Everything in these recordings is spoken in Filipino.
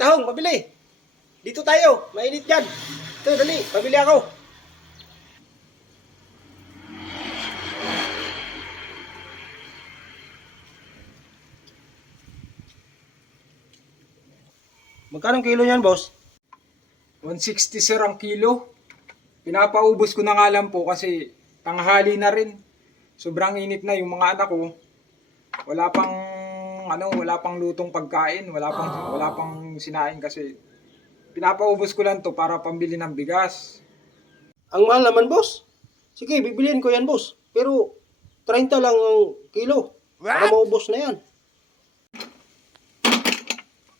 tahong, pabili. Dito tayo, mainit dyan. Ito, dali, pabili ako. Magkano kilo yan, boss? 160 sir ang kilo. Pinapaubos ko na nga lang po kasi tanghali na rin. Sobrang init na yung mga anak ko. Wala pang lutong pagkain, wala pang sinain kasi pinapaubos ko lang to para pambili ng bigas. Ang mahal naman, boss. Sige, bibiliin ko yan, boss. Pero 30 lang ang kilo. Para maubos na yan.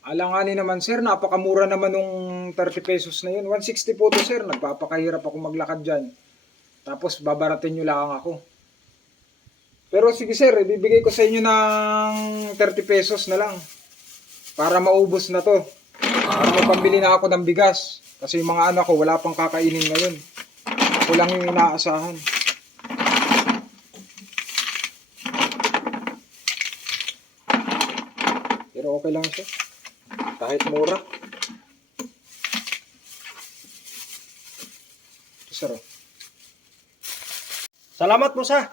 Alanganin naman sir, napakamura naman nung 30 pesos na yun. 160 po to sir, nagpapakahirap ako maglakad dyan. Tapos babaratin nyo lang ako. Pero sige sir, ibibigay ko sa inyo ng 30 pesos na lang. Para maubos na to. Para may pambili na ako ng bigas. Kasi yung mga anak ko wala pang kakainin ngayon. Ako lang yung inaasahan. Pero okay lang siya. Kahit mura. Ito sir. Salamat, boss, ha.